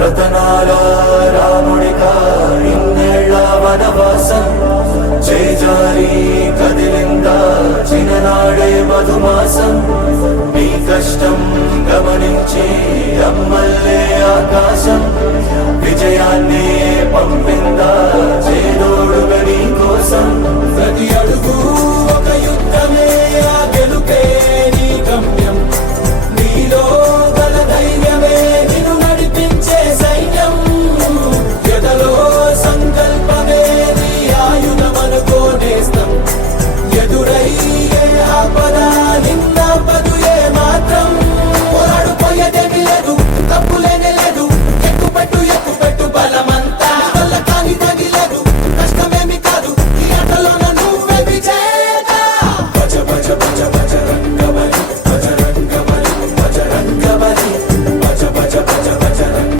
రతనాల రాముడికా ఇన్నేళ్ల వనవాసం చేజారి కదిలిందా చిన్ననాడే మధుమాసం నీ కష్టం గమనించి అమ్మల్లే ఆకాశం